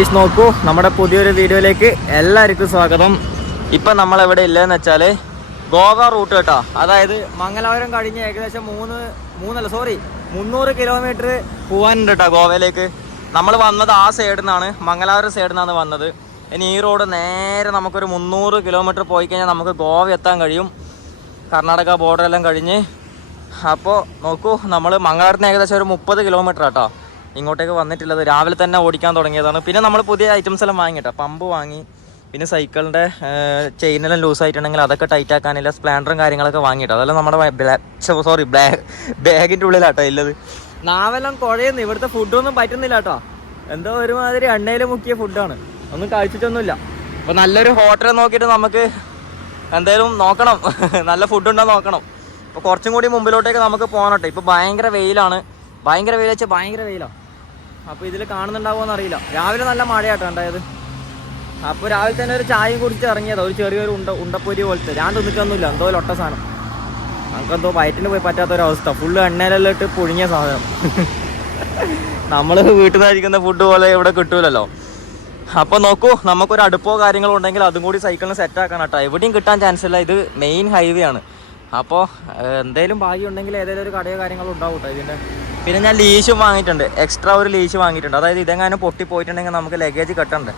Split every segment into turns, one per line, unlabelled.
Guys നോക്കൂ നമ്മുടെ പുതിയൊരു വീഡിയോയിലേക്ക് എല്ലാവർക്കും സ്വാഗതം. ഇപ്പം നമ്മൾ എവിടെ ഇല്ലയെന്ന് വെച്ചാൽ ഗോവ റൂട്ട് കേട്ടോ. അതായത് മംഗലാപുരം കഴിഞ്ഞ് ഏകദേശം മൂന്ന് മൂന്നല്ല സോറി മുന്നൂറ് കിലോമീറ്റർ പോകാനുണ്ട് കേട്ടോ ഗോവയിലേക്ക്. നമ്മൾ വന്നത് ആ സൈഡിൽ നിന്നാണ് മംഗലാപുരം സൈഡിൽ നിന്നാണ് വന്നത്. ഇനി ഈ റോഡ് നേരെ നമുക്കൊരു മുന്നൂറ് കിലോമീറ്റർ പോയി കഴിഞ്ഞാൽ നമുക്ക് ഗോവ എത്താൻ കഴിയും. കർണാടക ബോർഡർ എല്ലാം കഴിഞ്ഞ്. അപ്പോൾ നോക്കൂ നമ്മൾ മംഗലാപുരത്തിന് ഏകദേശം ഒരു മുപ്പത് കിലോമീറ്റർ ആട്ടോ ഇങ്ങോട്ടേക്ക് വന്നിട്ടുള്ളത് രാവിലെ തന്നെ ഓടിക്കാൻ തുടങ്ങിയതാണ്. പിന്നെ നമ്മൾ പുതിയ ഐറ്റംസ് എല്ലാം വാങ്ങിട്ടോ പമ്പ് വാങ്ങി. പിന്നെ സൈക്കിളിന്റെ ചെയിനെല്ലാം ലൂസ് ആയിട്ടുണ്ടെങ്കിൽ അതൊക്കെ ടൈറ്റ് ആക്കാനില്ല സ്പ്ലാൻഡറും കാര്യങ്ങളൊക്കെ വാങ്ങിട്ടോ അതെല്ലാം നമ്മുടെ സോറി ബാഗിന്റെ ഉള്ളിലാട്ടോ ഇല്ലത്. നാവെല്ലാം കുഴയുന്നു. ഇവിടുത്തെ ഫുഡൊന്നും പറ്റുന്നില്ല കേട്ടോ. എന്തോ ഒരുമാതിരി എണ്ണയിൽ മുക്കിയ ഫുഡാണ് ഒന്നും കഴിച്ചിട്ടൊന്നുമില്ല. അപ്പോൾ നല്ലൊരു ഹോട്ടൽ നോക്കിയിട്ട് നമുക്ക് എന്തായാലും നോക്കണം. നല്ല ഫുഡുണ്ടോ ഉണ്ടോ നോക്കണം. അപ്പോൾ കുറച്ചും കൂടി മുമ്പിലോട്ടേക്ക് നമുക്ക് പോകണം കേട്ടോ. ഇപ്പോൾ ഭയങ്കര വെയിലാണ്. ഭയങ്കര വെയിൽ വെച്ചാൽ ഭയങ്കര വെയിലാണ് അപ്പോൾ ഇതിൽ കാണുന്നുണ്ടാവുമോ അറിയില്ല. രാവിലെ നല്ല മഴയാട്ടോ ഉണ്ടായത് അപ്പോൾ രാവിലെ തന്നെ ഒരു ചായയും കുടിച്ച് ഇറങ്ങിയതാ. ഒരു ചെറിയൊരു ഉണ്ട ഉണ്ടപ്പൊരി പോലത്തെ. ഞാൻ തിന്നിട്ടൊന്നുമില്ല. എന്തോ ഒരു ഒട്ട സാധനം. നമുക്കെന്തോ വയറ്റിന് പോയി പറ്റാത്ത പറ്റാത്തൊരവസ്ഥ. ഫുള്ള് എണ്ണയിലെല്ലാം ഇട്ട് പുഴുങ്ങിയ സാധനം. നമ്മൾ വീട്ടിൽ നിന്നായിരിക്കുന്ന ഫുഡ് പോലെ ഇവിടെ കിട്ടൂലല്ലോ. അപ്പോൾ നോക്കൂ നമുക്കൊരു അടുപ്പോ കാര്യങ്ങളോ ഉണ്ടെങ്കിൽ അതും കൂടി സൈക്കിളിന് സെറ്റ് ആക്കണം കേട്ടോ എവിടെയും കിട്ടാൻ ചാൻസ് ഇല്ല. ഇത് മെയിൻ ഹൈവേ ആണ്. അപ്പോൾ എന്തേലും ഭാഗ്യം ഉണ്ടെങ്കിൽ ഏതെങ്കിലും ഒരു കടയോ കാര്യങ്ങളോ ഉണ്ടാവും കേട്ടോ ഇതിന്റെ പിന്നെ ഞാൻ ലീശും വാങ്ങിയിട്ടുണ്ട്. എക്സ്ട്രാ ഒരു ലീശ് വാങ്ങിയിട്ടുണ്ട്. അതായത് ഇതെങ്ങാനും പൊട്ടി പോയിട്ടുണ്ടെങ്കിൽ നമുക്ക് ലഗേജ് കെട്ടണ്ട്.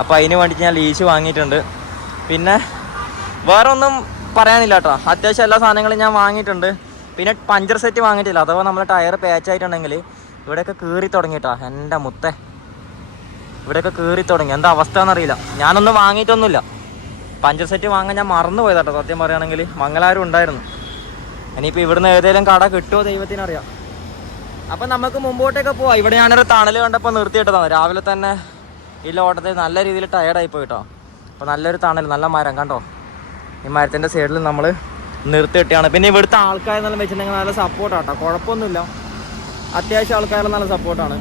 അപ്പോൾ അതിന് വേണ്ടിയിട്ട് ഞാൻ ലീശ് വാങ്ങിയിട്ടുണ്ട്. പിന്നെ വേറെ ഒന്നും പറയാനില്ല കേട്ടോ. അത്യാവശ്യം എല്ലാ സാധനങ്ങളും ഞാൻ വാങ്ങിയിട്ടുണ്ട്. പിന്നെ പഞ്ചർ സെറ്റ് വാങ്ങിയിട്ടില്ല. അഥവാ നമ്മൾ ടയർ പാച്ചായിട്ടുണ്ടെങ്കിൽ ഇവിടെയൊക്കെ കീറി തുടങ്ങിയിട്ടാ എന്റെ മുത്തേ. ഇവിടെയൊക്കെ കീറി തുടങ്ങി. എന്താ അവസ്ഥ എന്നറിയില്ല ഞാനൊന്നും വാങ്ങിയിട്ടൊന്നുമില്ല. പഞ്ചർ സെറ്റ് വാങ്ങാൻ ഞാൻ മറന്നു പോയതാട്ടോ സത്യം പറയുകയാണെങ്കിൽ മംഗലാരും ഉണ്ടായിരുന്നു. ഇനിയിപ്പോൾ ഇവിടുന്ന് ഏതെങ്കിലും കട കിട്ടുമോ ദൈവത്തിനറിയാം. അപ്പം നമുക്ക് മുമ്പോട്ടേക്ക് പോവാം. ഇവിടെ ഞാനൊരു തണൽ കണ്ടപ്പോൾ നിർത്തിയിട്ടതാണ്. രാവിലെ തന്നെ ഈ ലോട്ടത്തിൽ നല്ല രീതിയിൽ ടയർഡായി പോയിട്ടോ. അപ്പോൾ നല്ലൊരു തണൽ നല്ല മരം കണ്ടോ? ഈ മരത്തിന്റെ സൈഡിൽ നമ്മൾ നിർത്തിയിട്ടാണ് പിന്നെ ഇവിടുത്തെ ആൾക്കാരെന്നെല്ലാം വെച്ചിട്ടുണ്ടെങ്കിൽ നല്ല സപ്പോർട്ടാട്ടോ കുഴപ്പമൊന്നുമില്ല. അത്യാവശ്യം ആൾക്കാരെല്ലാം നല്ല സപ്പോർട്ടാണ്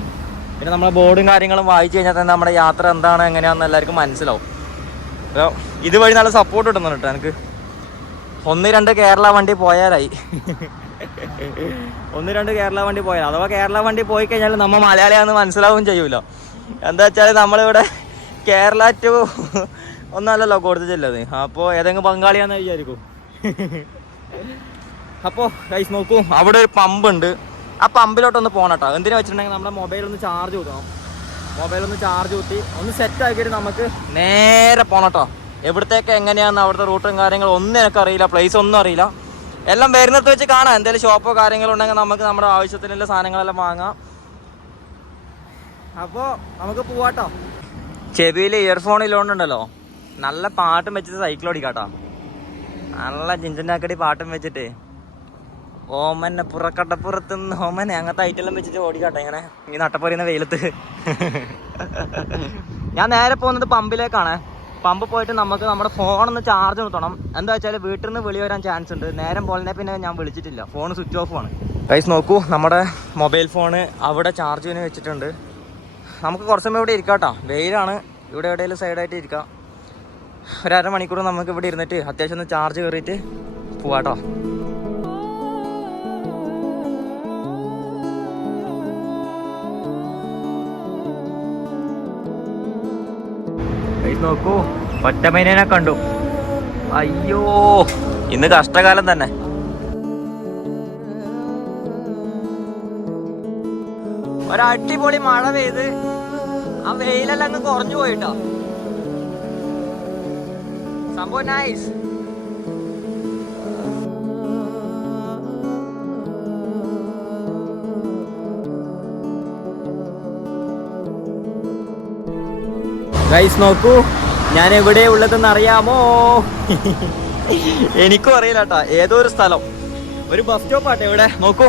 പിന്നെ നമ്മളെ ബോർഡും കാര്യങ്ങളും വായിച്ചു കഴിഞ്ഞാൽ തന്നെ നമ്മുടെ യാത്ര എന്താണ് എങ്ങനെയാണെന്ന് എല്ലാവർക്കും മനസ്സിലാവും. അപ്പോൾ ഇതുവഴി നല്ല സപ്പോർട്ട് കിട്ടുന്നുണ്ട് കേട്ടോ എനിക്ക്. ഒന്ന് രണ്ട് കേരള വണ്ടി പോയാലായി. ഒന്ന് രണ്ട് കേരള വണ്ടി പോയാൽ അഥവാ കേരള വണ്ടി പോയി കഴിഞ്ഞാൽ നമ്മൾ മലയാളിയാണെന്ന് മനസ്സിലാവും ചെയ്യൂല. എന്താ വെച്ചാൽ നമ്മളിവിടെ കേരള ടു ഒന്നല്ലല്ലോ കൊടുത്തിട്ടുള്ളത് അപ്പോൾ ഏതെങ്കിലും പങ്കാളിയാന്ന് വിചാരിക്കും. അപ്പോൾ കൈസ് നോക്കൂ. അവിടെ ഒരു പമ്പ് ഉണ്ട് ആ പോകണം എന്തിനാ വെച്ചിട്ടുണ്ടെങ്കിൽ നമ്മുടെ മൊബൈൽ ഒന്ന് ചാർജ് കൂട്ടണം. മൊബൈൽ ഒന്ന് ചാർജ് കൂട്ടി ഒന്ന് സെറ്റ് ആക്കിയിട്ട് നമുക്ക് നേരെ പോകണട്ടോ എവിടത്തേക്ക് എങ്ങനെയാണെന്ന് അവിടുത്തെ റൂട്ടും കാര്യങ്ങളും ഒന്നും എനിക്കറിയില്ല. പ്ലേസ് ഒന്നും അറിയില്ല. എല്ലാം വരുന്നിടത്ത് വെച്ച് കാണാം. എന്തെങ്കിലും ഷോപ്പോ കാര്യങ്ങളോ ഉണ്ടെങ്കിൽ നമുക്ക് നമ്മുടെ ആവശ്യത്തിനുള്ള സാധനങ്ങളെല്ലാം വാങ്ങാം. അപ്പോൾ നമുക്ക് പോവാട്ടോ. ചെവിയിൽ ഇയർഫോൺ ഇല്ലോണ്ടുണ്ടല്ലോ. നല്ല പാട്ടും വെച്ചിട്ട് സൈക്കിൾ ഓടിക്കാട്ടോ. നല്ല ജിഞ്ചിനാക്കടി പാട്ടും വെച്ചിട്ട്. ഓമനെ പുറക്കട്ടപ്പുറത്ത് നിന്ന് ഓമനെ അങ്ങനത്തെ ഐറ്റെല്ലാം വെച്ചിട്ട് ഓടിക്കാട്ടെ ഇങ്ങനെ. ഈ നട്ടപ്പൊരിയുന്ന വെയിലത്ത്. ഞാൻ നേരെ പോകുന്നത് പമ്പിലേക്കാണ്. പമ്പ് പോയിട്ട് നമുക്ക് നമ്മുടെ ഫോൺ ഒന്ന് ചാർജ് നിർത്തണം. എന്താ വെച്ചാൽ വീട്ടിൽ നിന്ന് വിളി വരാൻ ചാൻസ് ഉണ്ട്. നേരം പോലെ പിന്നെ ഞാൻ വിളിച്ചിട്ടില്ല. ഫോൺ സ്വിച്ച് ഓഫ് ആണ്. ഗൈസ് നോക്കൂ. നമ്മുടെ മൊബൈൽ ഫോണ് അവിടെ ചാർജ് ചാർജിന് വെച്ചിട്ടുണ്ട്. നമുക്ക് കുറച്ച് സമയം ഇവിടെ ഇരിക്കാം കേട്ടോ. വെയിലാണ്. ഇവിടെ എവിടെയെങ്കിലും സൈഡായിട്ട് ഇരിക്കാം. ഒരു അരമണിക്കൂർ നമുക്ക് ഇവിടെ ഇരുന്നിട്ട് അത്യാവശ്യം ഒന്ന് ചാർജ് കയറിയിട്ട് പോവാട്ടോ ഗൈസ് നോക്കൂ. ഒറ്റമൈനെ കണ്ടു. അയ്യോ. ഇന്ന് കഷ്ടകാലം തന്നെ. ഒരടിപൊളി മഴ പെയ്ത് ആ വെയിലെല്ലാം അങ്ങ് കുറഞ്ഞു പോയിട്ടോ. സംഭവം നൈസ് ഗൈസ് നോക്കൂ. ഞാൻ എവിടെ ഉള്ളതെന്ന് അറിയാമോ? എനിക്കും അറിയില്ല കേട്ടോ ഏതോ ഒരു സ്ഥലം. ഒരു ബസ് സ്റ്റോപ്പ് ആട്ടെ ഇവിടെ. നോക്കൂ.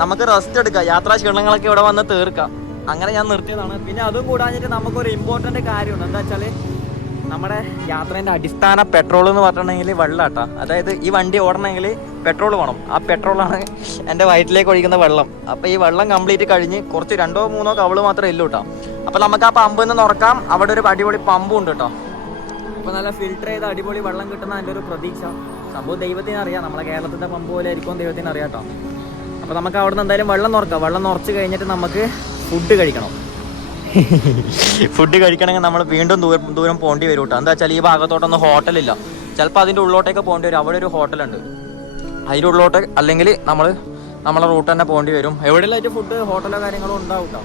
നമുക്ക് റെസ്റ്റ് എടുക്കാം. യാത്രാ ക്ഷീണങ്ങളൊക്കെ ഇവിടെ വന്ന് തീർക്കാം. അങ്ങനെ ഞാൻ നിർത്തിയതാണ്. പിന്നെ അതും കൂടാഞ്ഞിട്ട് നമുക്കൊരു ഇമ്പോർട്ടന്റ് കാര്യമുണ്ട്. എന്താ വെച്ചാൽ നമ്മുടെ യാത്രേന്റെ അടിസ്ഥാന പെട്രോൾ എന്ന് പറഞ്ഞിട്ടുണ്ടെങ്കിൽ വെള്ളം കേട്ടോ അതായത് ഈ വണ്ടി ഓടണമെങ്കിൽ പെട്രോൾ വേണം. ആ പെട്രോളാണ് എന്റെ വയറ്റിലേക്ക് ഒഴിക്കുന്ന വെള്ളം. അപ്പോൾ ഈ വെള്ളം കംപ്ലീറ്റ് കഴിഞ്ഞ് കുറച്ച് രണ്ടോ മൂന്നോ കവൾ മാത്രമേ ഇല്ലൂട്ടാ. അപ്പോൾ നമുക്ക് ആ പമ്പിൽ നിന്ന് ഉറക്കാം അവിടെ ഒരു അടിപൊളി പമ്പും ഉണ്ട് കേട്ടോ അപ്പോൾ നല്ല ഫിൽട്ടർ ചെയ്ത് അടിപൊളി വെള്ളം കിട്ടുന്ന എന്റെ ഒരു പ്രതീക്ഷ. സംഭവം ദൈവത്തിന് അറിയാം. നമ്മളെ കേരളത്തിന്റെ പമ്പ് പോലെ ആയിരിക്കും ദൈവത്തിന് അറിയാം കേട്ടോ അപ്പോൾ നമുക്ക് അവിടെ നിന്ന് എന്തായാലും വെള്ളം നിറക്കാം വെള്ളം നിറച്ച് കഴിഞ്ഞിട്ട് നമുക്ക് ഫുഡ് കഴിക്കണം. ഫുഡ് കഴിക്കണമെങ്കിൽ നമ്മൾ വീണ്ടും ദൂരം ദൂരം പോകേണ്ടി വരും കേട്ടോ എന്താ വെച്ചാൽ ഈ ഭാഗത്തോട്ടൊന്നും ഹോട്ടലില്ല ചിലപ്പോൾ അതിന്റെ ഉള്ളിലോട്ടേക്ക് പോകേണ്ടി വരും. അവിടെ ഒരു ഹോട്ടലുണ്ട് അതിന്റെ ഉള്ളിലോട്ട് അല്ലെങ്കിൽ നമ്മൾ നമ്മളെ റൂട്ട് തന്നെ പോകേണ്ടി വരും. എവിടെയുള്ള ഫുഡ് ഹോട്ടലോ കാര്യങ്ങളോ ഉണ്ടാവും കേട്ടോ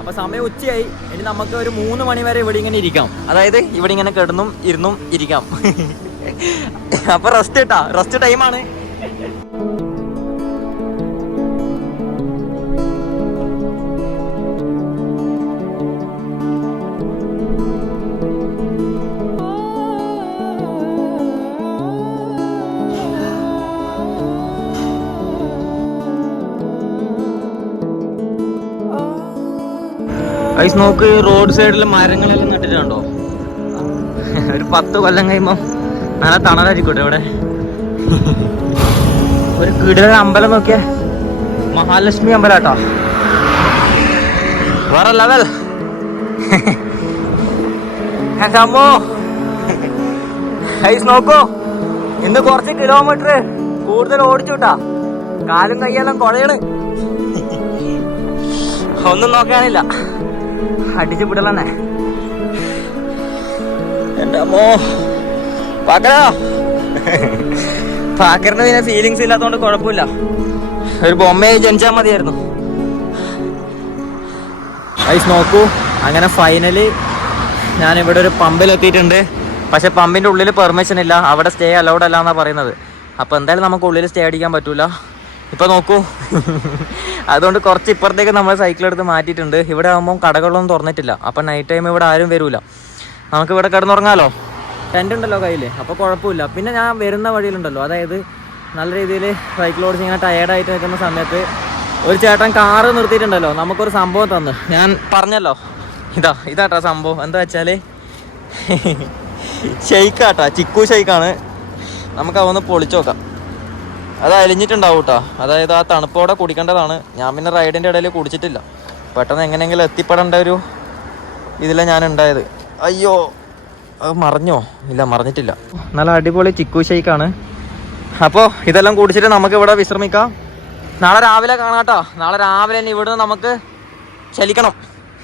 അപ്പോൾ സമയം ഉച്ചയായി. ഇനി നമുക്ക് ഒരു മൂന്ന് മണി വരെ ഇവിടെ ഇങ്ങനെ ഇരിക്കാം. അതായത് ഇവിടെ ഇങ്ങനെ കിടന്നും ഇരുന്നും ഇരിക്കാം. അപ്പോൾ റെസ്റ്റ് കേട്ടാ റെസ്റ്റ് ടൈമാണ് ഐസ് നോക്ക് റോഡ് സൈഡിലെ മരങ്ങളെല്ലാം നട്ടിട്ടുണ്ടോ ഒരു പത്ത് കൊല്ലം കഴിയുമ്പോ നല്ല തണലായിരിക്കട്ടെ ഇവിടെ. ഒരു കിടിലൻ അമ്പലം നോക്കിയ. മഹാലക്ഷ്മി അമ്പലം കേട്ടോ വേറെ ലെവൽ ഐസ് നോക്കൂ. ഇന്ന് കുറച്ച് കിലോമീറ്റർ കൂടുതൽ ഓടിച്ചുട്ടാ. കാലും കയ്യെല്ലാം കുഴയണ്. ഒന്നും നോക്കാനില്ല. അടിച്ചു വിടലന്നെ. എന്റെ അമ്മോ പാക്കരാ? പാക്കറിന് പിന്നെ ഫീലിങ്സ് ഇല്ലാത്തതുകൊണ്ട് കുഴപ്പമില്ല. ഒരു ബൊമ്മയായി ജനിച്ചാൽ മതിയായിരുന്നു. ഐസ് നോക്കൂ. അങ്ങനെ ഫൈനലി ഞാൻ ഇവിടെ ഒരു പമ്പിൽ എത്തിയിട്ടുണ്ട് പക്ഷെ പമ്പിന്റെ ഉള്ളിൽ പെർമിഷൻ ഇല്ല. അവിടെ സ്റ്റേ അലൗഡ് അല്ല എന്നാണ് പറയുന്നത്. അപ്പോൾ എന്തായാലും നമുക്ക് ഉള്ളിൽ സ്റ്റേ അടിക്കാൻ പറ്റൂല. ഇപ്പൊ നോക്കൂ. അതുകൊണ്ട് കുറച്ച് ഇപ്പുറത്തേക്ക് നമ്മൾ സൈക്കിൾ എടുത്ത് മാറ്റിയിട്ടുണ്ട്. ഇവിടെ ആകുമ്പോൾ കടകളൊന്നും തുറന്നിട്ടില്ല. അപ്പം നൈറ്റ് ടൈം ഇവിടെ ആരും വരൂല. നമുക്ക് ഇവിടെ കിടന്നുറങ്ങാലോ? ടെന്റ് ഉണ്ടല്ലോ കയ്യിൽ അപ്പോൾ കുഴപ്പമില്ല. പിന്നെ ഞാൻ വരുന്ന വഴിയിലുണ്ടല്ലോ. അതായത് നല്ല രീതിയിൽ സൈക്കിൾ ഓടിച്ച് ഇങ്ങനെ ടയേർഡായിട്ട് നിൽക്കുന്ന സമയത്ത് ഒരു ചേട്ടൻ കാറ് നിർത്തിയിട്ടുണ്ടല്ലോ. നമുക്കൊരു സംഭവം തന്നു. ഞാൻ പറഞ്ഞല്ലോ. ഇതാ ഇതാട്ടാ സംഭവം. എന്താ വെച്ചാൽ ഷെയ്ക്കാട്ടാ ചിക്കു ഷെയ്ക്കാണ് നമുക്ക് അതൊന്ന് പൊളിച്ചു നോക്കാം. അത് അലിഞ്ഞിട്ടുണ്ടാവും കേട്ടോ അതായത് ആ തണുപ്പോടെ കുടിക്കേണ്ടതാണ്. ഞാൻ പിന്നെ റൈഡിന്റെ ഇടയിൽ കുടിച്ചിട്ടില്ല. പെട്ടെന്ന് എങ്ങനെയെങ്കിലും എത്തിപ്പെടേണ്ട ഒരു ഇതിലാണ് ഞാൻ ഉണ്ടായത് അയ്യോ അത് മറിഞ്ഞോ? ഇല്ല മറിഞ്ഞിട്ടില്ല. നല്ല അടിപൊളി ചിക്കു ഷെയ്ക്കാണ്. അപ്പോൾ ഇതെല്ലാം കുടിച്ചിട്ട് നമുക്ക് ഇവിടെ വിശ്രമിക്കാം. നാളെ രാവിലെ കാണാട്ടോ നാളെ രാവിലെ തന്നെ ഇവിടുന്ന് നമുക്ക് ചലിക്കണം.